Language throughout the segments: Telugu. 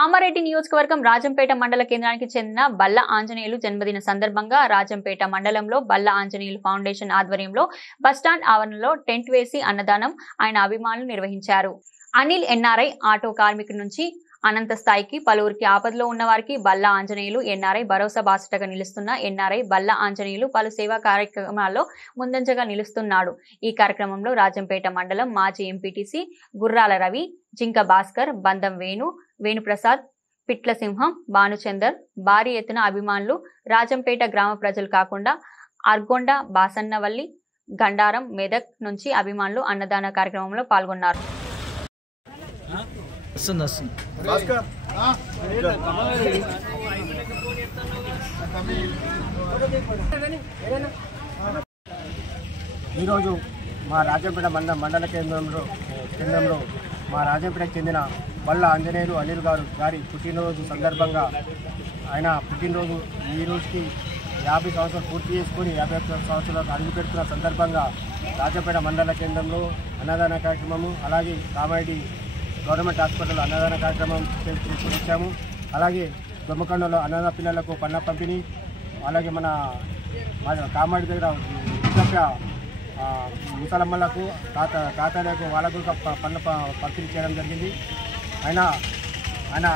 కామారెడ్డి నియోజకవర్గం రాజంపేట మండల కేంద్రానికి చెందిన బల్ల ఆంజనేయులు జన్మదిన సందర్భంగా రాజంపేట మండలంలో బల్ల ఆంజనేయులు ఫౌండేషన్ ఆధ్వర్యంలో బస్టాండ్ ఆవరణలో టెంట్ వేసి అన్నదానం ఆయన అభిమానులు నిర్వహించారు. అనిల్ ఎన్ఆర్ఐ ఆటో కార్మికుడి నుంచి అనంత స్థాయికి పలువురికి ఆపదలో ఉన్న వారికి బల్ల ఆంజనేయులు ఎన్ఆర్ఐ భరోసా బాసటగా నిలుస్తున్న ఎన్ఆర్ఐ బల్ల ఆంజనేయులు పలు సేవా కార్యక్రమాల్లో ముందంజగా నిలుస్తున్నాడు. ఈ కార్యక్రమంలో రాజంపేట మండలం మాజీ ఎంపీటీసీ గుర్రాల రవి, జింక భాస్కర్, బందం వేణుప్రసాద్, పిట్ల సింహం, భానుచందర్ భారీ ఎత్తున అభిమానులు రాజంపేట గ్రామ ప్రజలు కాకుండా అర్గొండ, బాసన్నవల్లి, గండారం, మెదక్ నుంచి అభిమానులు అన్నదాన కార్యక్రమంలో పాల్గొన్నారు. ఈరోజు మా రాజంపేట మండల కేంద్రంలో మా రాజంపేటకు చెందిన బల్ల ఆంజనేయులు అనిల్ గారి పుట్టినరోజు సందర్భంగా ఆయన పుట్టినరోజు ఈ రోజుకి 50 సంవత్సరాలు పూర్తి చేసుకొని 51 సంవత్సరాలకు అడుగు పెడుతున్న సందర్భంగా రాజంపేట మండల కేంద్రంలో అన్నదాన కార్యక్రమము, అలాగే కామారెడ్డి గవర్నమెంట్ హాస్పిటల్లో అన్నదాన కార్యక్రమం చేశాము. అలాగే దొమ్మకొండలో అన్నదాన పిల్లలకు పన్న పంపిణీ, అలాగే మన కామారెడ్డి దగ్గర వృద్ధాప్య ముసలమ్మలకు తాతలకు వాళ్ళకు పన్న పంపిణీ చేయడం జరిగింది. ఆయన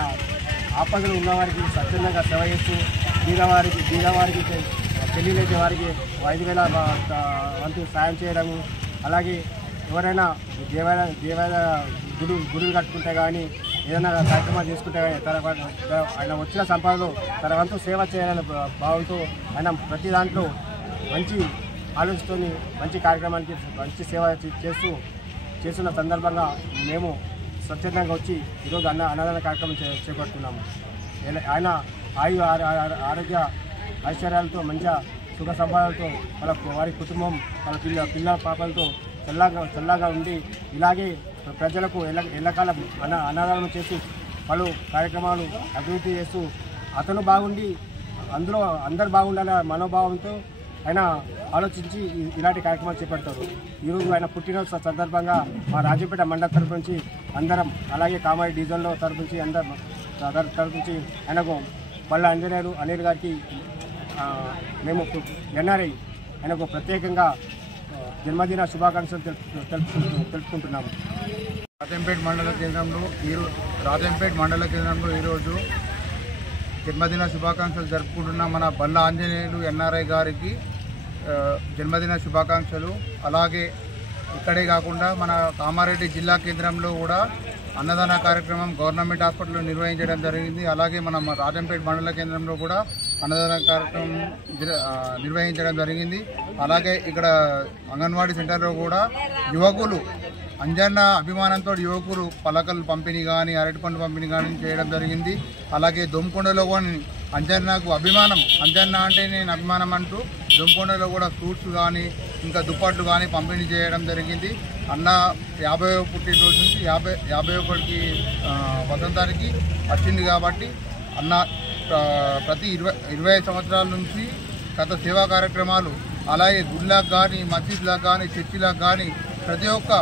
ఆపదలు ఉన్నవారికి స్వచ్ఛందంగా సేవ చేస్తూ బీదవారికి పెళ్లిలేసే వారికి 5,000 వంతు సాయం చేయడము, అలాగే ఎవరైనా దేవాలయ గుడులు కట్టుకుంటే కానీ ఏదైనా కార్యక్రమాలు చేసుకుంటే కానీ ఆయన వచ్చిన సంపాదనలో తన వంతు సేవ చేయాలని భావంతో ఆయన ప్రతి దాంట్లో మంచి ఆలోచిస్తూని మంచి కార్యక్రమానికి మంచి సేవ చేస్తున్న సందర్భంగా మేము స్వచ్ఛందంగా వచ్చి ఈరోజు అన్నదాన కార్యక్రమం చేపడుతున్నాము. ఆయన ఆరోగ్య ఐశ్వర్యాలతో మంచిగా సుఖ సంపాదనతో వారి కుటుంబం వాళ్ళ పిల్ల పాపలతో చల్లగా ఉండి ఇలాగే ప్రజలకు ఎల్లకాలం అన్నదానం చేసి పలు కార్యక్రమాలు అభివృద్ధి చేస్తూ అతను బాగుండి అందులో అందరు బాగుండాలనే మనోభావంతో ఆయన ఆలోచించి ఇలాంటి కార్యక్రమాలు చేపడతారు. ఈరోజు ఆయన పుట్టినరోజు సందర్భంగా మా రాజంపేట మండల తరఫు నుంచి అందరం, అలాగే కామారెడ్డి డివిజన్లో తరఫు నుంచి అందరం తరఫు నుంచి ఆయనకు బల్ల ఆంజనేయులు అనిల్ గారికి మేము ఎన్ఆర్ఐ ఆయనకు ప్రత్యేకంగా జన్మదిన శుభాకాంక్షలు తెలుపుకుంటున్నాము. రాజంపేట మండల కేంద్రంలో ఈరోజు జన్మదిన శుభాకాంక్షలు జరుపుకుంటున్న మన బల్ల ఆంజనేయులు ఎన్ఆర్ఐ గారికి జన్మదిన శుభాకాంక్షలు. అలాగే ఇక్కడే కాకుండా మన కామారెడ్డి జిల్లా కేంద్రంలో కూడా అన్నదాన కార్యక్రమం గవర్నమెంట్ హాస్పిటల్లో నిర్వహించడం జరిగింది. అలాగే మన రాజంపేట మండల కేంద్రంలో కూడా అన్నదాన కార్యక్రమం నిర్వహించడం జరిగింది. అలాగే ఇక్కడ అంగన్వాడీ సెంటర్లో కూడా యువకులు అంజన్న అభిమానంతో యువకులు పలకలు పంపిణీ కానీ అరటిపండు పంపిణీ కానీ చేయడం జరిగింది. అలాగే దొమ్మకొండలో కూడా అంజన్నకు అభిమానం, అంజన్న అంటే నేను అభిమానం అంటూ దొమ్మకొండలో కూడా ఫ్రూట్స్ కానీ ఇంకా దుప్పట్లు కానీ పంపిణీ చేయడం జరిగింది. అన్న 50వ పుట్టినరోజు నుంచి 51కి వసంతానికి వచ్చింది కాబట్టి అన్న ప్రతి 25 సంవత్సరాల నుంచి గత సేవా కార్యక్రమాలు, అలాగే గుళ్ళకు కానీ మసీద్లకు కానీ చర్చిలకు కానీ ప్రతి ఒక్క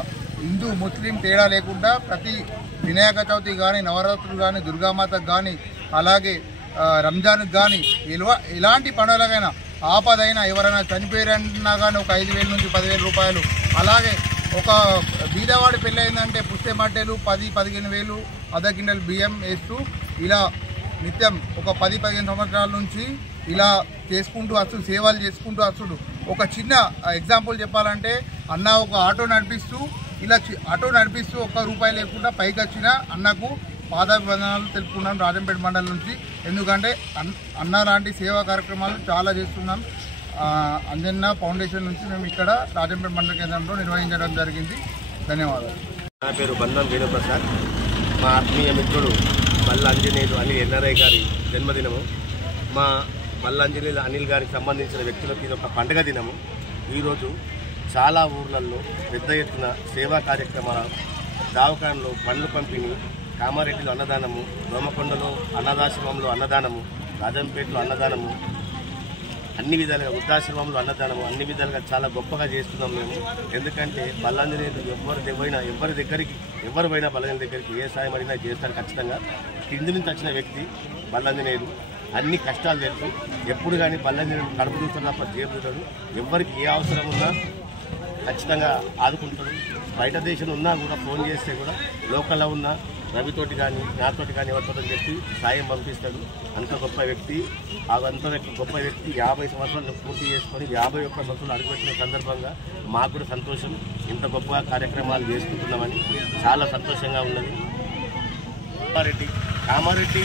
హిందూ ముస్లిం తేడా లేకుండా ప్రతి వినాయక చవితి కానీ నవరాత్రులు కానీ దుర్గామాతకు కానీ అలాగే రంజాన్కి కానీ ఎలాంటి పండుగలకైనా ఆపదైనా ఎవరైనా చనిపోయారన్నా కానీ ఒక 5,000 నుంచి 10,000 రూపాయలు, అలాగే ఒక బీదవాడి పెళ్ళి అయిందంటే పుస్తే మట్టెలు 10-15,000 అర్ధ కింటల్ బియ్యం వేస్తూ ఇలా నిత్యం ఒక 10-15 సంవత్సరాల నుంచి ఇలా చేసుకుంటూ వస్తుడు, సేవలు చేసుకుంటూ వస్తుడు. ఒక చిన్న ఎగ్జాంపుల్ చెప్పాలంటే అన్న ఒక ఆటో నడిపిస్తూ ₹1 లేకుండా పైకి వచ్చిన అన్నకు పాదాభివందనాలు తెలుపుకున్నాం రాజంపేట మండలం నుంచి. ఎందుకంటే అన్న లాంటి సేవా కార్యక్రమాలు చాలా చేస్తున్నాం. అంజన్న ఫౌండేషన్ నుంచి మేము ఇక్కడ రాజంపేట మండల కేంద్రంలో నిర్వహించడం జరిగింది. ధన్యవాదాలు. నా పేరు బందం వేణుప్రసాద్. మా ఆత్మీయ మిత్రుడు బల్ల ఆంజనేయులు అనిల్ ఎన్ఆర్ఐ గారి జన్మదినము. మా బల్ల ఆంజనేయులు అనిల్ గారికి సంబంధించిన వ్యక్తులకు ఇది ఒక పండుగ దినము. ఈరోజు చాలా ఊర్లలో పెద్ద ఎత్తున సేవా కార్యక్రమాలు, దావకాన్లో పండ్లు పంపిణీ, కామారెడ్డిలో అన్నదానము, దోమకొండలో అన్నదాశ్రమంలో అన్నదానము, రాజంపేటలో అన్నదానము, అన్ని విధాలుగా వృద్ధాశ్రమంలో అన్నదానము అన్ని విధాలుగా చాలా గొప్పగా చేస్తున్నాం మేము. ఎందుకంటే బల్లాంజనేయులు ఎవరు పోయినా బల్లాంజనేయుల దగ్గరికి ఏ సాయం అడిగినా చేస్తారు ఖచ్చితంగా. కింది నుంచి వచ్చిన వ్యక్తి బల్లాంజనేయులు, అన్ని కష్టాలు తెలుసు. ఎప్పుడు కానీ బల్లాంజనేయులు కడుపు చూస్తాడు తప్ప జేబుతాడు. ఎవరికి ఏ అవసరం ఉన్నా ఖచ్చితంగా ఆదుకుంటాడు. బయట దేశంలో ఉన్నా కూడా ఫోన్ చేస్తే కూడా లోకల్లో ఉన్న రవితోటి కానీ నాతోటి కానీ ఎవరితో చెప్పి సాయం పంపిస్తాడు. అంత గొప్ప వ్యక్తి. అంత గొప్ప వ్యక్తి 50 సంవత్సరాలు పూర్తి చేసుకొని 51 సంవత్సరాలు అడుగుపెట్టిన సందర్భంగా మాకు కూడా సంతోషం. ఇంత గొప్ప కార్యక్రమాలు చేసుకుంటున్నామని చాలా సంతోషంగా ఉన్నది. కామారెడ్డి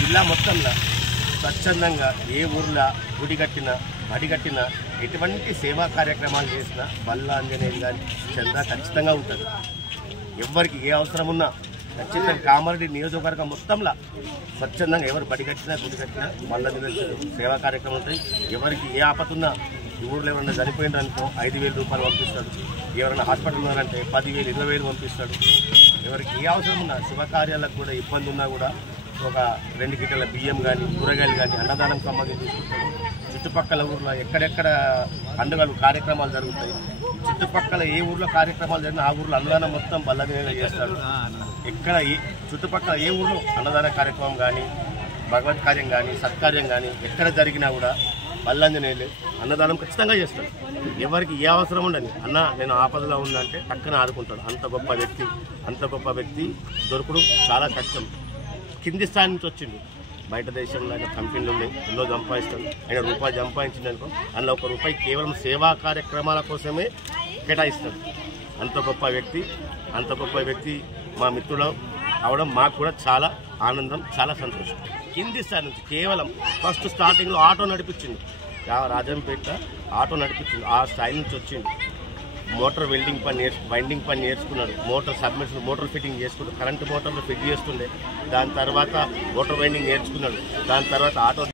జిల్లా మొత్తంలో స్వచ్ఛందంగా ఏ ఊర్లో గుడి కట్టినా బడి కట్టినా ఎటువంటి సేవా కార్యక్రమాలు చేసినా బల్ల ఆంజనేయులు గారి చందా ఖచ్చితంగా ఉంటుంది. ఎవరికి ఏ అవసరం ఉన్నా ఖచ్చితంగా కామారెడ్డి నియోజకవర్గం మొత్తంలో స్వచ్ఛందంగా ఎవరు బడి కట్టినా గుడి కట్టినా బల్ల ఆంజనేయులు సేవా కార్యక్రమం ఉంటాయి. ఎవరికి ఏ ఆపతున్నా ఈ ఊళ్ళో ఎవరైనా చనిపోయిందనుకో 5,000 రూపాయలు పంపిస్తాడు. ఎవరైనా హాస్పిటల్ ఉన్నారంటే 10,000 20,000 పంపిస్తాడు. ఎవరికి ఏ అవసరం ఉన్నా శుభకార్యాలకు కూడా ఇబ్బంది ఉన్నా కూడా ఒక 2 కిలోల బియ్యం కానీ కూరగాయలు కానీ అన్నదానం సంబంధించి తీసుకుంటాడు. చుట్టుపక్కల ఊర్లో ఎక్కడెక్కడ పండుగలు కార్యక్రమాలు జరుగుతాయి, చుట్టుపక్కల ఏ ఊర్లో కార్యక్రమాలు జరిగినా ఆ ఊర్లో అన్నదానం మొత్తం బల్లదేవిగా చేస్తాడు. ఎక్కడ చుట్టుపక్కల ఏ ఊర్లో అన్నదాన కార్యక్రమం కానీ భగవత్ కార్యం కానీ సత్కార్యం కానీ ఎక్కడ జరిగినా కూడా బల్లాంజనేయులు అన్నదానం ఖచ్చితంగా చేస్తాడు. ఎవరికి ఏ అవసరం ఉండని అన్న నేను ఆపదలో ఉందంటే పక్కన ఆదుకుంటాడు. అంత గొప్ప వ్యక్తి దొరకడం చాలా కష్టం. కింది స్థాయి నుంచి వచ్చిండు. బయట దేశంలో ఆయన కంపెనీలు ఉన్నాయి, ఎన్నో సంపాదిస్తాడు. ఆయన రూపాయి సంపాదించింది అనుకో అందులో ₹1 కేవలం సేవా కార్యక్రమాల కోసమే కేటాయిస్తాడు. అంత గొప్ప వ్యక్తి మా మిత్రుడు అవడం మాకు కూడా చాలా ఆనందం, చాలా సంతోషం. కింది స్థాయి నుంచి కేవలం ఫస్ట్ స్టార్టింగ్లో ఆటో నడిపించింది, రాజంపేట ఆటో నడిపించింది. ఆ స్థాయి నుంచి వచ్చింది. మోటార్ వైండింగ్ పని నేర్చుకున్నాడు. మోటార్ ఫిట్టింగ్ చేసుకున్నాడు. కరెంటు మోటార్లు ఫిట్ చేస్తుండే. దాని తర్వాత మోటార్ వైండింగ్ నేర్చుకున్నాడు. దాని తర్వాత ఆటో